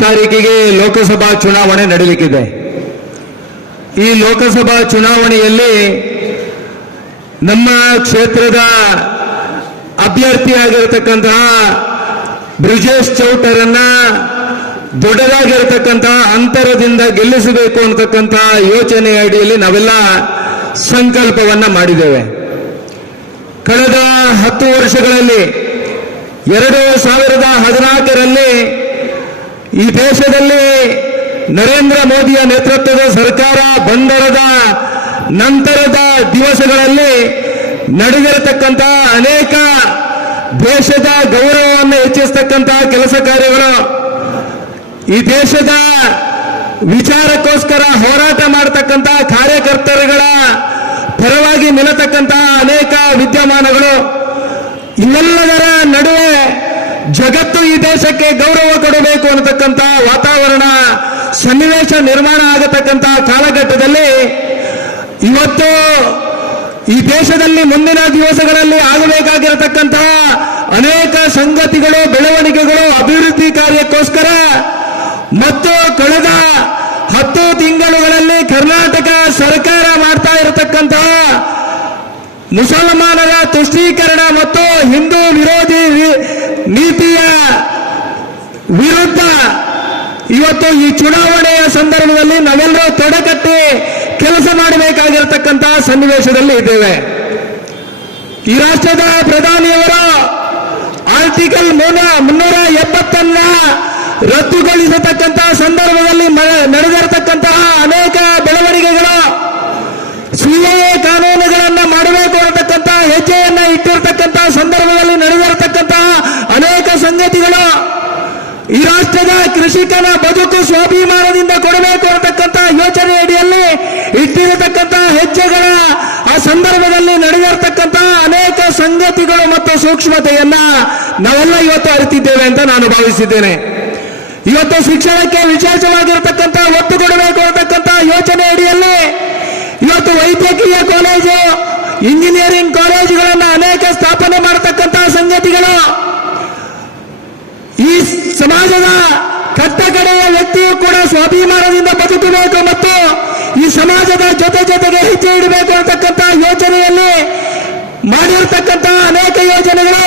ತಾರೀಕಿಗೆ ಲೋಕಸಭಾ ಚುನಾವಣೆ ನಡೆಯಲಿಕ್ಕಿದೆ. ಈ ಲೋಕಸಭಾ ಚುನಾವಣೆಯಲ್ಲಿ ನಮ್ಮ ಕ್ಷೇತ್ರದ ಅಭ್ಯರ್ಥಿಯಾಗಿರತಕ್ಕಂತಹ ಬ್ರಿಜೇಶ್ ಚೌಟರನ್ನ ದೊಡ್ಡದಾಗಿರತಕ್ಕಂತಹ ಅಂತರದಿಂದ ಗೆಲ್ಲಿಸಬೇಕು ಅಂತಕ್ಕಂತಹ ಯೋಚನೆ ಅಡಿಯಲ್ಲಿ ನಾವೆಲ್ಲ ಸಂಕಲ್ಪವನ್ನ ಮಾಡಿದ್ದೇವೆ. ಕಳೆದ 10 ವರ್ಷಗಳಲ್ಲಿ 2014ರಲ್ಲಿ ಈ ದೇಶದಲ್ಲಿ ನರೇಂದ್ರ ಮೋದಿಯ ನೇತೃತ್ವದ ಸರ್ಕಾರ ಬಂದರದ ನಂತರದ ದಿವಸಗಳಲ್ಲಿ ನಡೆದಿರತಕ್ಕಂತಹ ಅನೇಕ ದೇಶದ ಗೌರವವನ್ನು ಹೆಚ್ಚಿಸತಕ್ಕಂತಹ ಕೆಲಸ ಕಾರ್ಯಗಳು, ಈ ದೇಶದ ವಿಚಾರಕ್ಕೋಸ್ಕರ ಹೋರಾಟ ಮಾಡತಕ್ಕಂತಹ ಕಾರ್ಯಕರ್ತರುಗಳ ಪರವಾಗಿ ನಿಲ್ಲತಕ್ಕಂತಹ ಅನೇಕ ವಿದ್ಯಮಾನಗಳು, ಇವೆಲ್ಲದರ ನಡುವೆ ಜಗತ್ತು ಈ ದೇಶಕ್ಕೆ ಗೌರವ ಕೊಡಬೇಕು ಅನ್ನತಕ್ಕಂತಹ ವಾತಾವರಣ ಸನ್ನಿವೇಶ ನಿರ್ಮಾಣ ಆಗತಕ್ಕಂತಹ ಕಾಲಘಟ್ಟದಲ್ಲಿ ಇವತ್ತು ಈ ದೇಶದಲ್ಲಿ ಮುಂದಿನ ದಿವಸಗಳಲ್ಲಿ ಆಗಬೇಕಾಗಿರತಕ್ಕಂತಹ ಅನೇಕ ಸಂಗತಿಗಳು, ಬೆಳವಣಿಗೆಗಳು, ಅಭಿವೃದ್ಧಿ ಕಾರ್ಯಕ್ಕೋಸ್ಕರ ಮತ್ತು ಕಳೆದ 10 ತಿಂಗಳುಗಳಲ್ಲಿ ಕರ್ನಾಟಕ ಸರ್ಕಾರ ಮಾಡ್ತಾ ಇರತಕ್ಕಂತಹ ಮುಸಲ್ಮಾನರ ತುಷ್ಟೀಕರಣ ಮತ್ತು ಹಿಂದೂ ವಿರೋಧಿ ನೀತಿಯ ವಿರುದ್ಧ ಇವತ್ತು ಈ ಚುನಾವಣೆಯ ಸಂದರ್ಭದಲ್ಲಿ ನಾವೆಲ್ಲರೂ ತೊಡಕಟ್ಟಿ ಕೆಲಸ ಮಾಡಬೇಕಾಗಿರತಕ್ಕಂತಹ ಸನ್ನಿವೇಶದಲ್ಲಿ ಇದ್ದೇವೆ. ಈ ರಾಷ್ಟ್ರದ ಪ್ರಧಾನಿಯವರು ಆರ್ಟಿಕಲ್ 370 ರದ್ದುಗೊಳಿಸತಕ್ಕಂತಹ ಸಂದರ್ಭದಲ್ಲಿ ನಡೆದಿರತಕ್ಕಂತಹ ಅನೇಕ ಬೆಳವಣಿಗೆಗಳು, ಸಿಎಎ ಕಾನೂನುಗಳನ್ನು ಮಾಡಬೇಕು ಅನ್ನತಕ್ಕಂತಹ ಹೆಜ್ಜೆಯನ್ನ ಇಟ್ಟಿರತಕ್ಕಂತಹ ಸಂದರ್ಭದಲ್ಲಿ ನಡೆದಿರತಕ್ಕಂತಹ ಅನೇಕ ಸಂಗತಿಗಳು, ಈ ರಾಷ್ಟ್ರದ ಕೃಷಿಕನ ಬದುಕು ಸ್ವಾಭಿಮಾನದಿಂದ ಕೊಡಬೇಕು ಅನ್ನತಕ್ಕಂತಹ ಯೋಚನೆ ಅಡಿಯಲ್ಲಿ ಇಟ್ಟಿರತಕ್ಕಂತಹ ಹೆಜ್ಜೆಗಳ ಆ ಸಂದರ್ಭದಲ್ಲಿ ನಡೆದಿರತಕ್ಕಂತಹ ಅನೇಕ ಸಂಗತಿಗಳು ಮತ್ತು ಸೂಕ್ಷ್ಮತೆಯನ್ನ ನಾವೆಲ್ಲ ಇವತ್ತು ಅರಿತಿದ್ದೇವೆ ಅಂತ ನಾನು ಭಾವಿಸಿದ್ದೇನೆ. ಇವತ್ತು ಶಿಕ್ಷಣಕ್ಕೆ ವಿಶೇಷವಾಗಿರತಕ್ಕಂತಹ ಒತ್ತು ಕೊಡಬೇಕು ಅನ್ನತಕ್ಕಂತಹ ಯೋಚನೆ ಅಡಿಯಲ್ಲಿ ಇವತ್ತು ವೈದ್ಯಕೀಯ ಕಾಲೇಜು, ಇಂಜಿನಿಯರಿಂಗ್ ಕಾಲೇಜುಗಳನ್ನು ಅನೇಕ ಸ್ಥಾಪನೆ ಮಾಡತಕ್ಕಂತಹ ಸಂಗತಿಗಳು, ಈ ಸಮಾಜದ ಕಟ್ಟಕಡೆಯ ವ್ಯಕ್ತಿಯು ಕೂಡ ಸ್ವಾಭಿಮಾನದಿಂದ ಬದುಕಬೇಕು ಮತ್ತು ಈ ಸಮಾಜದ ಜೊತೆಗೆ ಹೆಜ್ಜೆ ಇಡಬೇಕು ಅಂತಕ್ಕಂತಹ ಯೋಚನೆಯಲ್ಲಿ ಮಾಡಿರತಕ್ಕಂತಹ ಅನೇಕ ಯೋಜನೆಗಳು,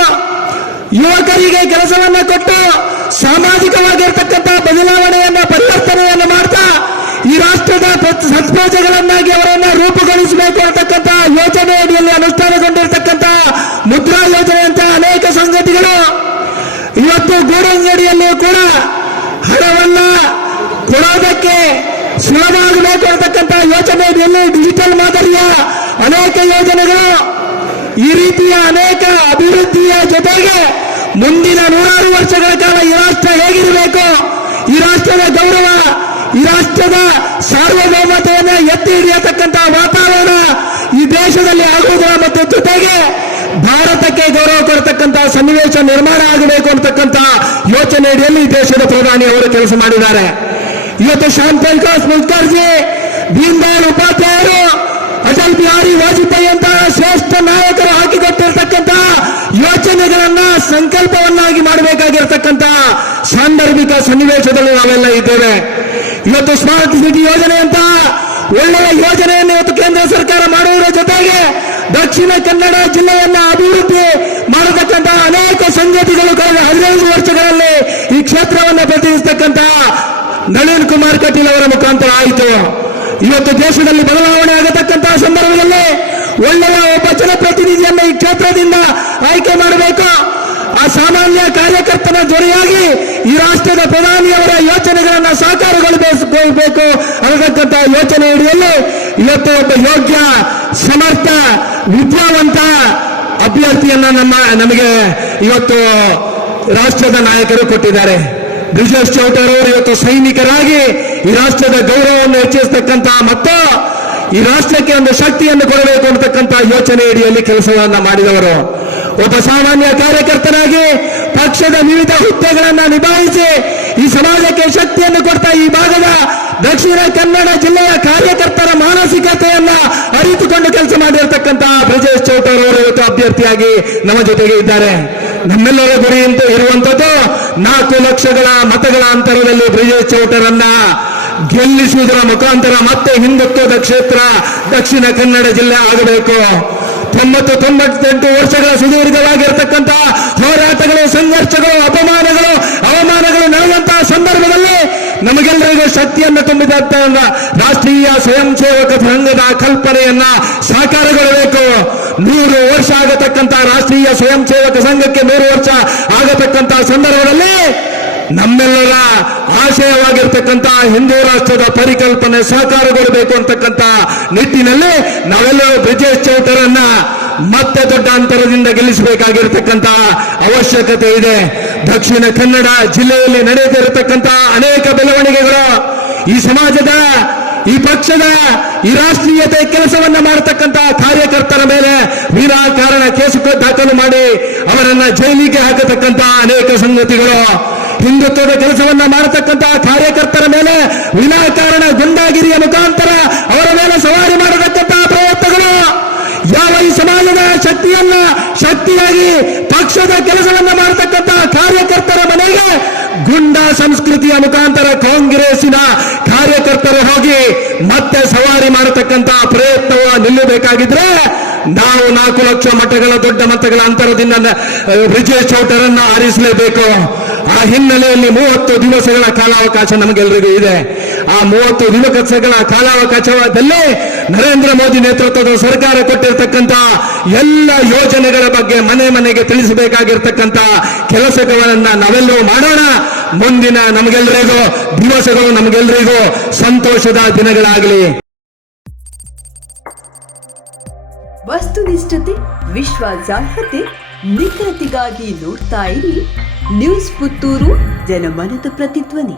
ಯುವಕರಿಗೆ ಕೆಲಸವನ್ನ ಕೊಟ್ಟು ಸಾಮಾಜಿಕವಾಗಿರ್ತಕ್ಕಂತಹ ಬದಲಾವಣೆಯನ್ನ ಪರಿವರ್ತನೆಯನ್ನು ಮಾಡ್ತಾ ಈ ರಾಷ್ಟ್ರದ ಸತ್ಪ್ರಜೆಗಳನ್ನಾಗಿ ಅವರನ್ನ ರೂಪುಗೊಳಿಸಬೇಕು ಅಂತಕ್ಕಂತಹ ಯೋಜನೆ ಅಡಿಯಲ್ಲಿ ಅನುಷ್ಠಾನಗೊಂಡಿರತಕ್ಕಂತಹ ಮುದ್ರಾ ಯೋಜನೆಯಂತಹ ಅನೇಕ ಸಂಗತಿಗಳು, ಇವತ್ತು ಗೂಡಂಗಡಿಯಲ್ಲಿಯೂ ಕೂಡ ಹಣವನ್ನ ಕೊಡೋದಕ್ಕೆ ಸುಲಭ ಆಗಬೇಕು ಅಂತಕ್ಕಂತಹ ಯೋಜನೆಯಲ್ಲಿ ಡಿಜಿಟಲ್ ಮಾದರಿಯ ಅನೇಕ ಯೋಜನೆಗಳು, ಈ ರೀತಿಯ ಅನೇಕ ಅಭಿವೃದ್ಧಿಯ ಜೊತೆಗೆ ಮುಂದಿನ 100 ವರ್ಷಗಳ ಕಾಲ ಈ ರಾಷ್ಟ್ರ ಹೇಗಿರಬೇಕು, ಈ ರಾಷ್ಟ್ರದ ಗೌರವ, ಈ ರಾಷ್ಟ್ರದ ಸಾರ್ವಭೌಮತೆಯನ್ನು ಎತ್ತಿ ಹಿಡಿಯತಕ್ಕಂತಹ ವಾತಾವರಣ ಈ ದೇಶದಲ್ಲಿ ಆಗುವುದರ ಮತ್ತು ಜೊತೆಗೆ ಭಾರತಕ್ಕೆ ಗೌರವ ಕೊಡತಕ್ಕಂತಹ ಸನ್ನಿವೇಶ ನಿರ್ಮಾಣ ಆಗಬೇಕು ಅಂತಕ್ಕಂತಹ ಯೋಚನೆ ಅಡಿಯಲ್ಲಿ ಈ ದೇಶದ ಪ್ರಧಾನಿ ಅವರು ಕೆಲಸ ಮಾಡಿದ್ದಾರೆ. ಇವತ್ತು ಶ್ಯಾಮ್ ಪ್ರಕಾಶ್ ಮುಖರ್ಜಿ, ದೀನ್ ದಯಾಳ್ ಉಪಾಧ್ಯಾಯರು, ಅಟಲ್ ಬಿಹಾರಿ ವಾಜಪೇಯಿ ಅಂತಹ ಶ್ರೇಷ್ಠ ನಾಯಕರು ಹಾಕಿಕೊಟ್ಟಿರ್ತಕ್ಕಂತಹ ಯೋಚನೆಗಳನ್ನ ಸಂಕಲ್ಪವನ್ನಾಗಿ ಮಾಡಬೇಕಾಗಿರ್ತಕ್ಕಂತಹ ಸಾಂದರ್ಭಿಕ ಸನ್ನಿವೇಶದಲ್ಲಿ ನಾವೆಲ್ಲ ಇದ್ದೇವೆ. ಇವತ್ತು ಸ್ಮಾರ್ಟ್ ಸಿಟಿ ಯೋಜನೆ ಅಂತ ಒಳ್ಳೆಯ ಯೋಜನೆಯನ್ನು ಇವತ್ತು ಕೇಂದ್ರ ಸರ್ಕಾರ ಮಾಡುವುದರ ಜೊತೆಗೆ ದಕ್ಷಿಣ ಕನ್ನಡ ಜಿಲ್ಲೆಯನ್ನ ಅಭಿವೃದ್ಧಿ ಮಾಡತಕ್ಕಂತಹ ಅನೇಕ ಸಂಗತಿಗಳು ಕಳೆದ 15 ವರ್ಷಗಳಲ್ಲಿ ಈ ಕ್ಷೇತ್ರವನ್ನು ಪ್ರತಿನಿಧಿಸತಕ್ಕಂತಹ ನಳಿನ್ ಕುಮಾರ್ ಕಟೀಲ್ ಅವರ ಮುಖಾಂತರ ಆಯಿತು. ಇವತ್ತು ದೇಶದಲ್ಲಿ ಬದಲಾವಣೆ ಆಗತಕ್ಕಂತಹ ಸಂದರ್ಭದಲ್ಲಿ ಒಳ್ಳೆಯ ಒಬ್ಬ ಜನಪ್ರತಿನಿಧಿಯನ್ನು ಈ ಕ್ಷೇತ್ರದಿಂದ ಆಯ್ಕೆ ಮಾಡಬೇಕು. ಆ ಸಾಮಾನ್ಯ ಕಾರ್ಯಕರ್ತನ ಜೊತೆಯಾಗಿ ಈ ರಾಷ್ಟ್ರದ ಪ್ರಧಾನಿಯವರ ಯೋಚನೆಗಳನ್ನು ಸಾಕಾರಗೊಳಿಸಬೇಕು ಅನ್ನತಕ್ಕಂತಹ ಯೋಚನೆ ಅಡಿಯಲ್ಲಿ ಇವತ್ತು ಒಬ್ಬ ಯೋಗ್ಯ, ಸಮರ್ಥ, ವಿದ್ಯಾವಂತ ಅಭ್ಯರ್ಥಿಯನ್ನ ನಮಗೆ ಇವತ್ತು ರಾಷ್ಟ್ರದ ನಾಯಕರು ಕೊಟ್ಟಿದ್ದಾರೆ. ಬ್ರಿಜೇಶ್ ಚೌಟರ್ ಅವರು ಇವತ್ತು ಸೈನಿಕರಾಗಿ ಈ ರಾಷ್ಟ್ರದ ಗೌರವವನ್ನು ಹೆಚ್ಚಿಸತಕ್ಕಂತಹ ಮತ್ತು ಈ ರಾಷ್ಟ್ರಕ್ಕೆ ಒಂದು ಶಕ್ತಿಯನ್ನು ಕೊಡಬೇಕು ಅಂತಕ್ಕಂತಹ ಯೋಚನೆ ಅಡಿಯಲ್ಲಿ ಕೆಲಸವನ್ನ ಮಾಡಿದವರು. ಒಬ್ಬ ಸಾಮಾನ್ಯ ಕಾರ್ಯಕರ್ತನಾಗಿ ಪಕ್ಷದ ವಿವಿಧ ಹುದ್ದೆಗಳನ್ನು ನಿಭಾಯಿಸಿ ಈ ಸಮಾಜಕ್ಕೆ ಶಕ್ತಿಯನ್ನು ಕೊಡ್ತಾ ಈ ಭಾಗದ ದಕ್ಷಿಣ ಕನ್ನಡ ಜಿಲ್ಲೆಯ ಕಾರ್ಯಕರ್ತರ ಮಾನಸಿಕತೆಯನ್ನ ಅರಿತುಕೊಂಡು ಕೆಲಸ ಮಾಡಿರತಕ್ಕಂತಹ ಬ್ರಿಜೇಶ್ ಚೌಟರ್ ಅವರು ಇವತ್ತು ಅಭ್ಯರ್ಥಿಯಾಗಿ ನಮ್ಮ ಜೊತೆಗೆ ಇದ್ದಾರೆ. ನಮ್ಮೆಲ್ಲರ ಗುರಿ ಅಂತ ಇರುವಂತದ್ದು 4 ಲಕ್ಷಗಳ ಮತಗಳ ಅಂತರದಲ್ಲಿ ಬ್ರಿಜೇಶ್ ಚೌಟರನ್ನ ಗೆಲ್ಲಿಸುವುದರ ಮುಖಾಂತರ ಮತ್ತೆ ಹಿಂದುತ್ವದ ಕ್ಷೇತ್ರ ದಕ್ಷಿಣ ಕನ್ನಡ ಜಿಲ್ಲೆ ಆಗಬೇಕು. 98 ವರ್ಷಗಳ ಸುದೀರ್ಘವಾಗಿರತಕ್ಕಂಥ ಹೋರಾಟಗಳು, ಸಂಘರ್ಷಗಳು, ಅವಮಾನಗಳು ನಡೆದಂತಹ ಸಂದರ್ಭದಲ್ಲಿ ನಮಗೆಲ್ಲರಿಗೂ ಶಕ್ತಿಯನ್ನು ತುಂಬಿದಂತ ರಾಷ್ಟ್ರೀಯ ಸ್ವಯಂ ಸೇವಕ ಸಂಘದ ಕಲ್ಪನೆಯನ್ನ ಸಾಕಾರಗೊಳ್ಳಬೇಕು. 100 ವರ್ಷ ಆಗತಕ್ಕಂಥ ರಾಷ್ಟ್ರೀಯ ಸ್ವಯಂ ಸೇವಕ ಸಂಘಕ್ಕೆ 100 ವರ್ಷ ಆಗತಕ್ಕಂಥ ಸಂದರ್ಭದಲ್ಲಿ ನಮ್ಮೆಲ್ಲರ ಆಶಯವಾಗಿರ್ತಕ್ಕಂಥ ಹಿಂದೂ ರಾಷ್ಟ್ರದ ಪರಿಕಲ್ಪನೆ ಸಾಕಾರಗೊಳ್ಳಬೇಕು ಅಂತಕ್ಕಂಥ ನಿಟ್ಟಿನಲ್ಲಿ ನಾವೆಲ್ಲರೂ ಬ್ರಿಜೇಶ್ ಚೌಟರನ್ನ ಮತ್ತೆ ದೊಡ್ಡ ಅಂತರದಿಂದ ಗೆಲ್ಲಿಸಬೇಕಾಗಿರ್ತಕ್ಕಂಥ ಅವಶ್ಯಕತೆ ಇದೆ. ದಕ್ಷಿಣ ಕನ್ನಡ ಜಿಲ್ಲೆಯಲ್ಲಿ ನಡೆದಿರತಕ್ಕಂಥ ಅನೇಕ ಬೆಳವಣಿಗೆಗಳು ಈ ಸಮಾಜದ, ಈ ಪಕ್ಷದ, ಈ ರಾಷ್ಟ್ರೀಯತೆ ಕೆಲಸವನ್ನ ಮಾಡತಕ್ಕಂಥ ಕಾರ್ಯಕರ್ತರ ಮೇಲೆ ವಿನಾಕಾರಣ ಕೇಸು ದಾಖಲು ಮಾಡಿ ಅವರನ್ನ ಜೈಲಿಗೆ ಹಾಕತಕ್ಕಂಥ ಅನೇಕ ಸಂಗತಿಗಳು, ಹಿಂದುತ್ವದ ಕೆಲಸವನ್ನ ಮಾಡತಕ್ಕಂತಹ ಕಾರ್ಯಕರ್ತರ ಮೇಲೆ ವಿನಾಕಾರಣ ಗುಂಡಾಗಿರಿಯ ಮುಖಾಂತರ ಅವರ ಮೇಲೆ ಸವಾರಿ ಮಾಡತಕ್ಕಂತಹ ಪ್ರಯತ್ನಗಳು, ಯಾವ ಈ ಸಮಾಜದ ಶಕ್ತಿಯಾಗಿ ಪಕ್ಷದ ಕೆಲಸವನ್ನ ಮಾಡತಕ್ಕಂಥ ಕಾರ್ಯಕರ್ತರ ಮನೆಗೆ ಗುಂಡಾ ಸಂಸ್ಕೃತಿಯ ಮುಖಾಂತರ ಕಾಂಗ್ರೆಸ್ಸಿನ ಕಾರ್ಯಕರ್ತರು ಹೋಗಿ ಮತ್ತೆ ಸವಾರಿ ಮಾಡತಕ್ಕಂಥ ಪ್ರಯತ್ನವ ನಿಲ್ಲಬೇಕಾಗಿದ್ರೆ ನಾವು 4 ಲಕ್ಷ ಮತಗಳ ದೊಡ್ಡ ಮತಗಳ ಅಂತರದಿಂದ ಬ್ರಿಜೇಶ್ ಚೌಟರನ್ನ ಆರಿಸಲೇಬೇಕು. ಆ ಹಿನ್ನೆಲೆಯಲ್ಲಿ 30 ದಿವಸಗಳ ಕಾಲಾವಕಾಶ ನಮಗೆಲ್ಲರಿಗೂ ಇದೆ. ಆ 30 ದಿವಸಗಳ ಕಾಲಾವಕಾಶದಲ್ಲಿ ನರೇಂದ್ರ ಮೋದಿ ನೇತೃತ್ವದ ಸರ್ಕಾರ ಕೊಟ್ಟಿರತಕ್ಕಂಥ ಎಲ್ಲ ಯೋಜನೆಗಳ ಬಗ್ಗೆ ಮನೆಗೆ ತಿಳಿಸಬೇಕಾಗಿರ್ತಕ್ಕಂಥ ಕೆಲಸಗಳನ್ನ ನಾವೆಲ್ಲರೂ ಮಾಡೋಣ. ಮುಂದಿನ ನಮಗೆಲ್ಲರಿಗೂ ದಿವಸಗಳು ನಮಗೆಲ್ಲರಿಗೂ ಸಂತೋಷದ ದಿನಗಳಾಗಲಿ. ವಸ್ತುನಿಷ್ಠತೆ, ವಿಶ್ವಾಸಾರ್ಹತೆ, ನಿಖರತೆಗಾಗಿ ನೋಡ್ತಾ ಇರಿ ನ್ಯೂಸ್ ಪುತ್ತೂರು, ಜನಮನದ ಪ್ರತಿಧ್ವನಿ.